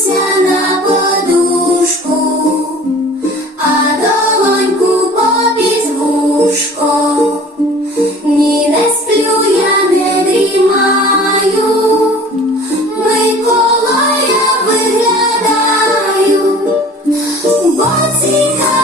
Ся на подушку, а долоньку по підвушку, сплю я не дрімаю, ми коло я виглядаю.